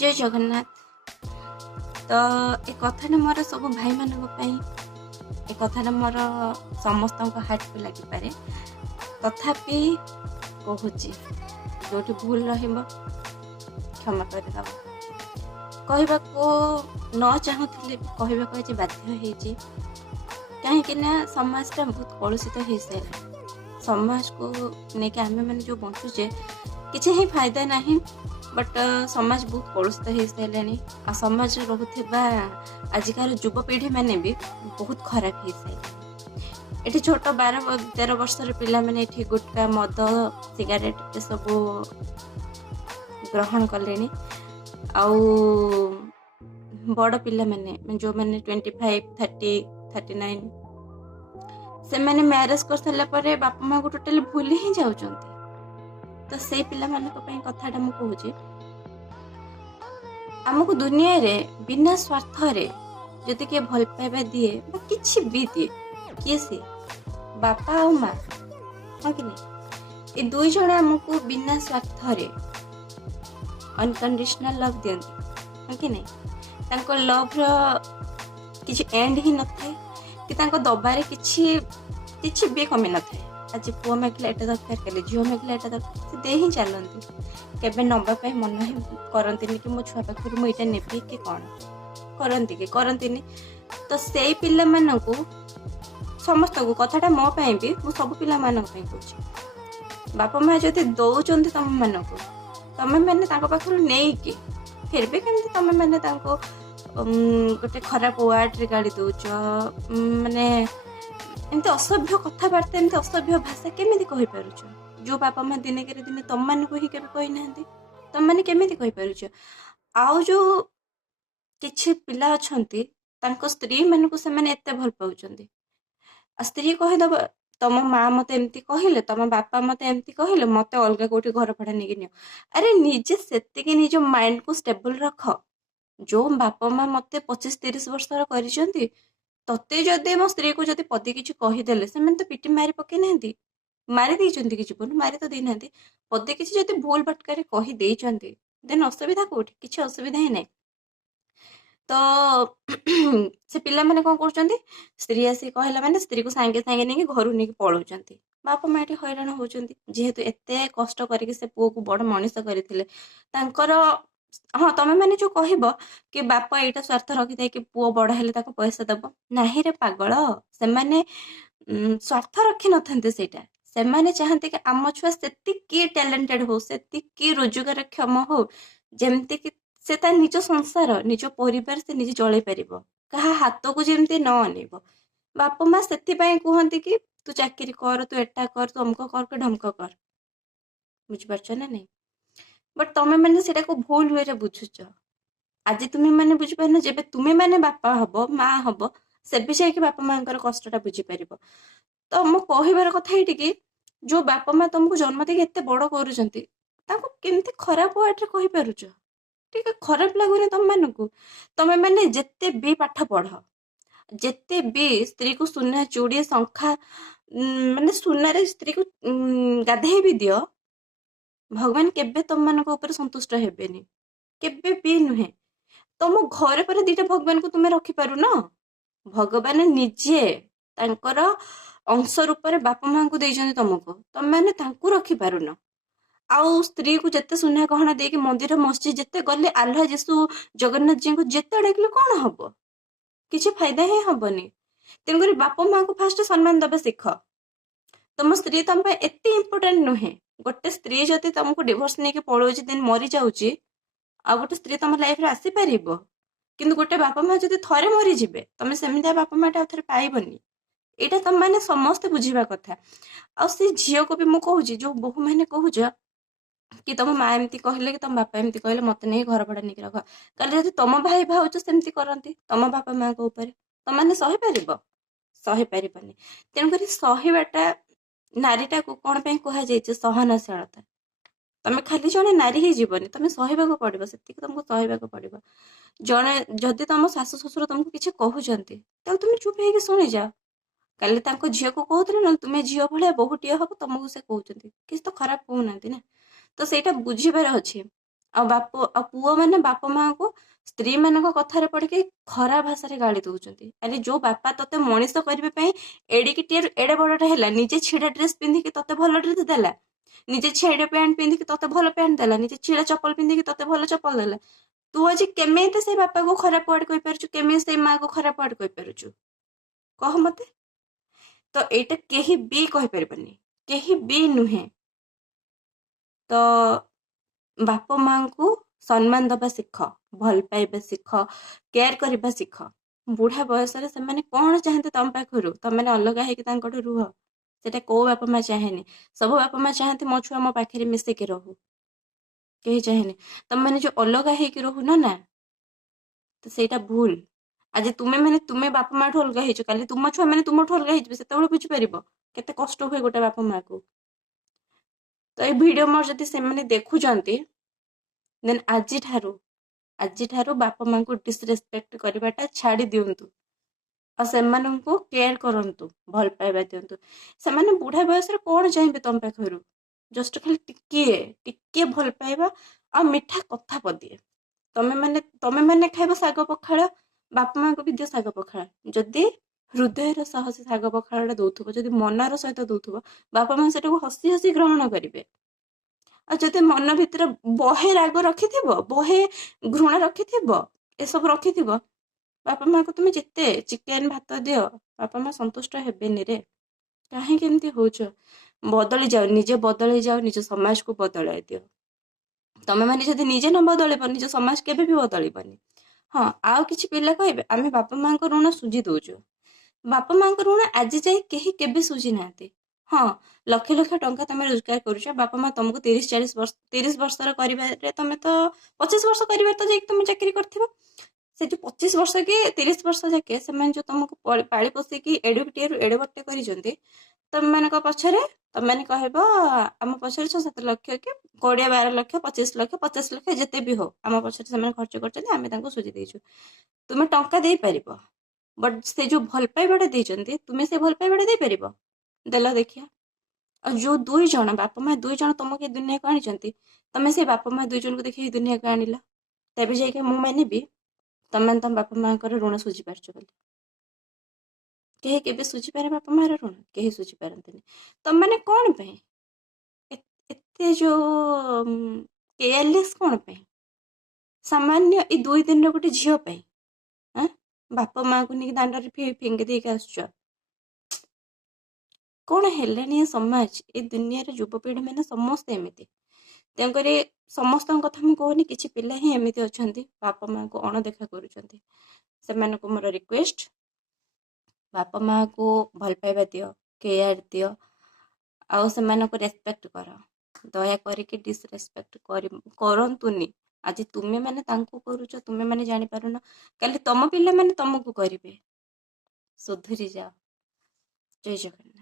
जय जगन्नाथ। तो ए कथाटा मोर सब भाई मानक पई ए कथाटा मोर समस्त हार्ट पे लगी पारे तथापि कहूची जो भूल रहिबो क्षमा करदब कहबा को न चाहूले कहबा को आज बाध्य होईची कहीं ना समाजटा बहुत कलुषित हो सारे समाज को लेकिन आम मैंने जो बंचुचे किसी ही फायदा नहीं बट समाज बहुत कलुषित हो सारे आ समाज रोकुवा आजिकार युवपीढ़ी मैंने भी बहुत खराब हो सारे ये छोट 12-13 वर्षर पिला मैंने गुटका मद सिगारेट ये सब ग्रहण कले बड़ पिला मैंने जो मैंने 25, 30, 39 से मैंने मैरेज कर सारा पर बापा माँ को टोटाली भूली ही जाउचंती। तो से पिला मानक पई कथाटा मु कहूची आमको दुनिया रे बिना स्वार्थ रे जदि के भल पाइबा दिए बा किछि भी दिए किए से बापा और माँ हाँ कि नहीं ये दुई जन आमको बिना स्वार्थ रे अनकंडीशनल लव दियंती हाँ कि नहीं तांको लव रो किछि एंड ही न थाए कि तांको दबारे किछि भी कमी न थाए आज पुआ मागिला एटा दरकार कले झील मागिला एटा दरकार से दे ही चलती केबे नंबर पाई मन ही करंतिनी कि मो छुआ पाखर मु एटा नेबी कि कोन करंतिनी तो सेई पिल्ला मानकू समस्त को कथाटा मो पाई भी मु सब पिल्ला मानक पाई कहूची बापा माँ जदि दौचंती तम मानकू तमे मैंने तांको पाखर नेई कि फिर भी केमती तमे मैंने तांको गोटे खराब वार्ड रे गाड़ी दौच माने एमती असभ्य कथबार्ता एमती असभ्य भाषा केमिति कहि पारुछ जो बापा माँ दिने के दिने तम मान को ही केबे कहि नाहंती तम माने केमिति कहि पारुछ आउ जो किछि पिला अछंती तांको स्त्री मान को से माने एते भल पाउचंती आ स्त्री कहि दब तम माँ मते एमती कहिले तम बापा मते एमती कहिले मते अलगा कोठी घर भड़ा नेगी नियो अरे निजे सेतिके निज माइंड को स्टेबल रख जो बापा माँ मते 25-30 वर्षर करिसंती तते जदि मो स्त्री को जदि पदी किछि कहिदेले से तो पिटी मारी पके नाहंती मारी देइचंती कि जीवन मारी तो देई नाहंती पदी किछि जदि भूल भटकारे कहि देइचंती देन असुविधा कोठी किछि असुविधा ही नहीं तो से पिला माने कोन करचंती स्त्री आसी कहला माने स्त्री को सांगे सांगे नेकी घर नेकी पळौचंती बापा माटी हैरान होचंती जेहेतु एते कष्ट करके से पुओ को बड़ मनीष करथिले तांकर हाँ तमे मैंने जो कहब कि बापा एटा स्वार्थ रखी थे कि पुओ बड़ हेले ताको पैसा दब नाही रे पागल से माने स्वार्थ रखी नथंते सेटा से माने चाहते कि आम छुआ सेतिकी टैलेंटेड हो सेतिकी रोजगार क्षम हो जेमती कि से ता निज संसार निज परिवार से निजे चलै परिबो कहा हाथ को जेमती न अनेब बापा माँ सेति पई कहंती कि तू चाकरी कर तू एटा कर तू अमको कर के ढमको कर बुझ परछ ना नहीं बट तमे मैंने सेटा को भूल हुए बुझुच आज तुम्हें मैंने बुझिपार जेबे तुम्हें मैंने बापा हब माँ हब से भी जाकि बापा माँ कष्टा बुझीपर तो मो कहबार कथा ये कि जो बापा माँ तुमको जन्म देके एते बड़ करुचंती ताको केमती खराब वार्ड रे कहि पारुच ठीक खराब लगुनि तुम मानकू तमे मैंने जेते भी पाठ पढ़ जेते भी स्त्री को सुना चूड़ी शंखा माने सुना रे स्त्री को गाधे भी दियो भगवान केबे तुम मान ऊपर संतुष्ट हेबेनी केबे भी नुहे तुम घरे पर दीटा भगवान को तुम्हें रखी पारु न भगवान निजे तांकर अंश रूप में बापा माँ को देइछंती तुमको तुम मैंने तांको रखी पारुन आउ स्त्री को जिते सुना गहना देके मंदिर मस्जिद जिते गले आल्हा जेसु जगन्नाथ जी को जिते डाकिले कौन हम किसी फायदा ही हेनी तेणुक बापा माँ को फास्ट सम्मान दबा शिख तुम स्त्री तुम एत इम्पोर्टाट नुहे गोटे स्त्री जदि तुमको डिवोर्स नहीं पड़ोची दिन मरी जाऊँगी आ गोटे स्त्री तुम लाइफ आसी पार किंतु गोटे बापा माँ जब थे मरीजे तुम सेमती बापा माँ थे पाइबनी यहाँ तुम मैंने समस्ते बुझा कथा आ झील को भी मुझे कहूँ जो बोहू मैंने कहूच कि तुम माँ एमती कहले कि तुम बापा एमती कहले मत नहीं घर भड़ा नहीं रख कल जब तुम भाई भाउज सेमती करती तुम बापा माँ को ऊपर तुम मैंने सही पार तेणुक सहवाटा नारीटा को कौन कह सहनशीलता तुम खाली जड़े नारी ही जीवनी तुम सहवाक पड़ो से तुमको सहवाक पड़ो जड़े जदि तुम शाशु शशुर तुमको किसी कहते तो तुम चुप हो शुणी जाओ कल झील को कहते ना तुम्हें झील भाया बहुटीए हम तुमको से कहते किसी तो खराब कहना ना तो सहीटा बुझीबार अच्छे ଆଉ ପୁଅ ମାନେ ବାପା ମାଆଙ୍କୁ ସ୍ତ୍ରୀ ମାନଙ୍କ କଥାରେ ପଡିକି ଖରାପ ଭାଷାରେ ଗାଳି ଦଉଛନ୍ତି। ଆରେ ଯୋଉ ବାପା ତତେ ମଣିଷ କରିବା ପାଇଁ ଏଡିକିଟିଏ ଏଡେ ବଡଟା ହେଲା, ନିଜେ ଛିଡା ଡ୍ରେସ ପିନ୍ଧିକି ତତେ ଭଲ ଡ୍ରେସ ଦେଲା, ନିଜେ ଛିଡା ପ୍ୟାଣ୍ଟ ପିନ୍ଧିକି ତତେ ଭଲ ପ୍ୟାଣ୍ଟ ଦେଲା, ନିଜେ ଛିଡା ଚପଲ ପିନ୍ଧିକି ତତେ ଭଲ ଚପଲ ଦେଲା। ତୁ ଆଜି କେମିତି ସେଇ ବାପାକୁ ଖରାପ ୱାର୍ଡ କହିପାରୁଛୁ? କେମିତି ସେଇ ମାଆକୁ ଖରାପ ୱାର୍ଡ କହିପାରୁଛୁ? କହ ମତେ। ତ ଏଇଟା କେହି ବି କହିପାରିବନି, କେହି ବି ନୁହେଁ। ତ ବାପା ମାଙ୍କୁ ସମ୍ମାନ ଦବା ଶିଖ, ଭଲ ପାଇବା ଶିଖ, କେୟାର କରିବା ଶିଖ। ବୁଢା ବୟସରେ ସେମାନେ କଣ ଚାହାନ୍ତି ତମ ପାଖରୁ? ତମେ ଅଲଗା ହେଇକି ତାଙ୍କଠୁ ରୁହ। ସେଟା କୋଉ ବାପା ମା ଚାହେଁନି। ସବୁ ବାପା ମା ଚାହାନ୍ତି ମୋ ଛୁଆ ମୋ ପାଖରେ ମିଶିକି ରହୁ। କେହି ଚାହେଁନି। ତମେ ଯୋଉ ଅଲଗା ହେଇକି ରହୁନ ନା, ତ ସେଇଟା ଭୁଲ। ଆଜି ତୁମେ ବାପା ମାଠୁ ଅଲଗା ହେଇଛ, କାଲି ତୁମ ଛୁଆ ମାନେ ତୁମଠୁ ଅଲଗା ହେଇଯିବେ, ସେତେବେଳେ ବୁଝିପାରିବ କେତେ କଷ୍ଟ ହୁଏ ଗୋଟେ ବାପା ମାକୁ। ତ ଏଇ ଭିଡିଓ ମୋର ଯଦି ସେମାନେ ଦେଖୁଛନ୍ତି, ଦେନ୍ ଆଜିଠାରୁ ବାପା ମାଙ୍କୁ ଡିସରେସ୍ପେକ୍ଟ କରିବାଟା ଛାଡି ଦିଅନ୍ତୁ, ଆଉ ସେମାନଙ୍କୁ କେୟାର କରନ୍ତୁ, ଭଲ ପାଇବା ଦିଅନ୍ତୁ। ସେମାନେ ବୁଢା ବୟସରେ କଣ ଚାହିଁବେ ତମ ପାଖରୁ? ଜଷ୍ଟ ଖାଲି ଟିକିଏ ଭଲ ପାଇବା ଆଉ ମିଠା କଥା ପଦିଏ। ତମେ ମାନେ ଖାଇବ ଶାଗ ପଖାଳ, ବାପା ମାଙ୍କୁ ବି ଦିଅ ଶାଗ ପଖାଳ। ଯଦି ହୃଦୟର ସହ ସେ ଶାଗ ପଖାଳଟା ଦଉଥିବ, ଯଦି ମନର ସହିତ ଦଉଥିବ, ବାପା ମା ସେଟାକୁ ହସି ହସି ଗ୍ରହଣ କରିବେ। ଆଉ ଯଦି ମନ ଭିତରେ ବହେ ରାଗ ରଖିଥିବ, ବହେ ଘୃଣା ରଖିଥିବ, ଏସବୁ ରଖିଥିବ, ବାପା ମାଙ୍କୁ ତୁମେ ଯେତେ ଚିକେନ ଭାତ ଦିଅ, ବାପା ମା ସନ୍ତୁଷ୍ଟ ହେବେନି ରେ। କାହିଁକି ଏମିତି ହଉଛ? ବଦଳି ଯାଅ, ନିଜେ ବଦଳି ଯାଅ, ନିଜ ସମାଜକୁ ବଦଳାଇ ଦିଅ। ତମେ ମାନେ ଯଦି ନିଜେ ନ ବଦଳିବ, ନିଜ ସମାଜ କେବେ ବି ବଦଳିବନି। ହଁ, ଆଉ କିଛି ପିଲା କହିବେ ଆମେ ବାପା ମାଙ୍କ ଋଣ ସୁଝି ଦଉଛୁ। ବାପା ମାଙ୍କ ଋଣ ଆଜି ଯାଇ କେହି କେବେ ସୁଝି ନାହାନ୍ତି। ହଁ, ଲକ୍ଷ ଲକ୍ଷ ଟଙ୍କା ତମେ ରୋଜଗାର କରୁଛ, ବାପା ମା ତମକୁ 30 ବର୍ଷର କରିବାରେ, ତମେ ତ 25 ବର୍ଷ କରିବାରେ ତ ଯାଇକି ତମେ ଚାକିରି କରିଥିବ। ସେ ଯୋଉ 25 ବର୍ଷ କି 30 ବର୍ଷ ଯାକେ ସେମାନେ ଯୋଉ ତମକୁ ପାଳି ପୋଷିକି ଏଡୁଟିଏରୁ ଏଡେ ବଟେ କରିଛନ୍ତି, ତମମାନଙ୍କ ପଛରେ ତମେ କହିବ ଆମ ପଛରେ 6-7 ଲକ୍ଷ କି 20-12 ଲକ୍ଷ 25 ଲକ୍ଷ 50 ଲକ୍ଷ ଯେତେ ବି ହଉ, ଆମ ପଛରେ ସେମାନେ ଖର୍ଚ୍ଚ କରିଛନ୍ତି, ଆମେ ତାଙ୍କୁ ସୁଝି ଦେଇଛୁ। ତୁମେ ଟଙ୍କା ଦେଇପାରିବ, ବଟ୍ ସେ ଯୋଉ ଭଲ ପାଇବାଟା ଦେଇଛନ୍ତି, ତୁମେ ସେ ଭଲ ପାଇବାଟା ଦେଇପାରିବ? ଦେଲ ଦେଖିଆ। ଆଉ ଯୋଉ 2 ଜଣ ବାପା ମା 2 ଜଣ ତମକୁ ଏ ଦୁନିଆକୁ ଆଣିଛନ୍ତି, ତମେ ସେ ବାପା ମା 2 ଜଣଙ୍କୁ ଦେଖି ଏ ଦୁନିଆକୁ ଆଣିଲ, ତେବେ ଯାଇକି ମୁଁ ମାନିବି ତମେ ତମ ବାପା ମାଙ୍କର ଋଣ ସୁଝି ପାରୁଛ ବୋଲି। କେହି କେବେ ସୁଝିପାରେ ବାପା ମାର ଋଣ? କେହି ସୁଝି ପାରନ୍ତିନି। ତମମାନେ କଣ ପାଇଁ ଏତେ ଯୋଉ କେୟାରଲେସ୍? କଣ ପାଇଁ? ସାମାନ୍ୟ ଏଇ 2 ଦିନର ଗୋଟେ ଝିଅ ପାଇଁ ବାପା ମାଙ୍କୁ ନେଇକି ଦାଣ୍ଡରେ ଫିଙ୍ଗି ଦେଇକି ଆସୁଛ। କଣ ହେଲାଣି ଏ ସମାଜ? ଏ ଦୁନିଆରେ ଯୁବପିଢି ମାନେ ସମସ୍ତେ ଏମିତି। ତେଣୁକରି ସମସ୍ତଙ୍କ କଥା ମୁଁ କହୁନି, କିଛି ପିଲା ହିଁ ଏମିତି ଅଛନ୍ତି ବାପା ମାଙ୍କୁ ଅଣଦେଖା କରୁଛନ୍ତି। ସେମାନଙ୍କୁ ମୋର ରିକ୍ୱେଷ୍ଟ, ବାପା ମାଙ୍କୁ ଭଲ ପାଇବା ଦିଅ, କେୟାର ଦିଅ, ଆଉ ସେମାନଙ୍କୁ ରେସ୍ପେକ୍ଟ କର। ଦୟା କରିକି ଡିସରେସ୍ପେକ୍ଟ କରନ୍ତୁନି। ଆଜି ତୁମେ ମାନେ ତାଙ୍କୁ କରୁଛ, ତୁମେ ମାନେ ଜାଣିପାରୁନ, କାଲି ତମ ପିଲାମାନେ ତମକୁ କରିବେ। ସୁଧୁରି ଯାଅ। ଜୟ ଜଗନ୍ନାଥ।